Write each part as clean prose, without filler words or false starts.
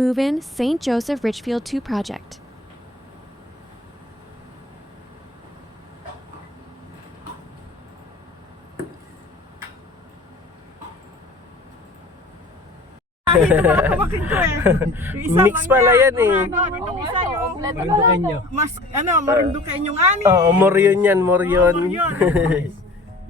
Move-In St. Joseph Richfield 2 project. Ito mga kamakin ko eh. Yung isa Mix pala yan eh. Itong isa yung Marinduqueño. mas, Marinduqueño ani. Oo, Moryon yan, Moryon.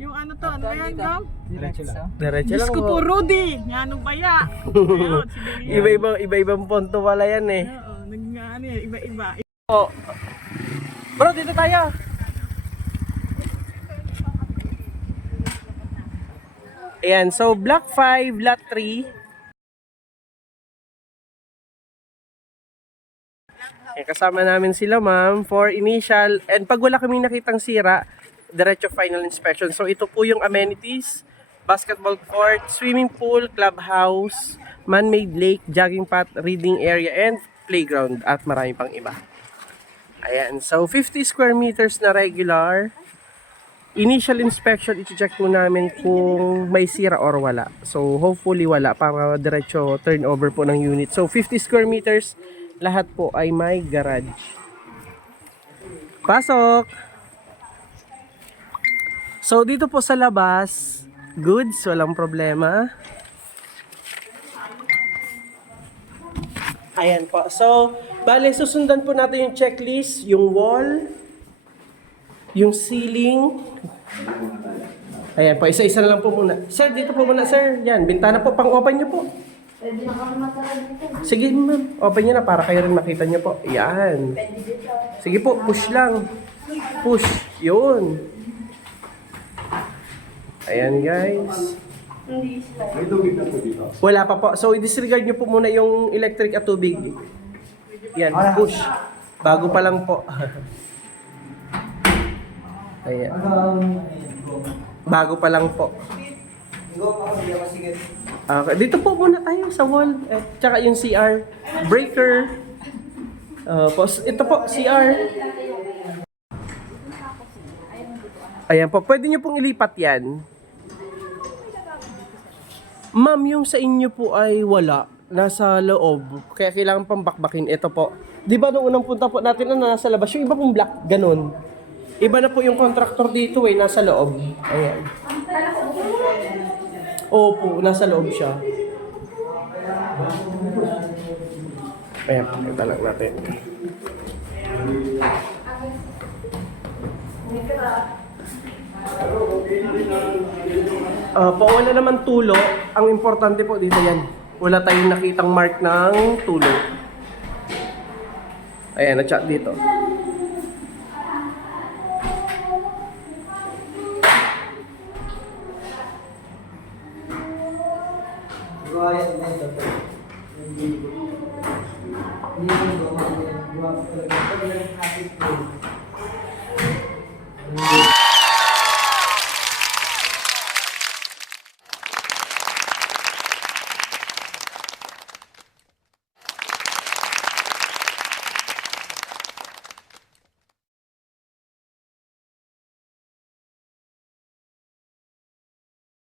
Yung ano to, ano yan, Dom? Diretso lang. Diretso lang Disco po po. Rudy. Yan, anong baya? Ayun, si Billy. Iba-ibang ponto pala yan eh. Oo, ano yan, iba-iba. Oh. Bro, dito tayo. Ayan, so block 5, lot 3. Ayan, kasama namin sila ma'am for initial, and pag wala kaming nakitang sira, diretso final inspection. So ito po yung amenities: basketball court, swimming pool, clubhouse, man-made lake, jogging path, reading area, and playground, at marami pang iba. Ayan, so 50 square meters na regular. Initial inspection, i-check po namin kung may sira or wala. So hopefully wala, para diretso turnover po ng unit. So 50 square meters, lahat po ay may garage. Pasok! So dito po sa labas, goods, walang problema. Ayan po. So, bale, susundan po natin yung checklist, yung wall, yung ceiling. Ayan po, isa-isa na lang po muna. Sir, dito po muna, sir. Yan, bintana po, pang-open nyo po. Sige, ma'am. Open nyo na para kayo rin makita nyo po. Yan. Sige po, push lang. Push. Yun. Ayan, guys. May tubig na po dito. Wala pa po. So, i-disregard nyo po muna yung electric at tubig. Yan, push. Bago pa lang po. Ayan. Bago pa lang po. Okay, dito po muna tayo sa wall. Tsaka yung CR. Breaker. Ito po, CR. Ayan po, pwede nyo pong ilipat yan. Ma'am, yung sa inyo po ay wala. Nasa loob. Kaya kailangan pang bakbakin. Ito po. Di ba nung unang punta po natin na nasa labas, yung iba pong black, ganun. Iba na po yung contractor dito eh, nasa loob. Ayan. Opo, nasa loob siya. Ayan, pakita lang natin. Wala naman tulo. Ang importante po dito yan. Wala tayong nakitang mark ng tulo. Ayan, na-chat dito.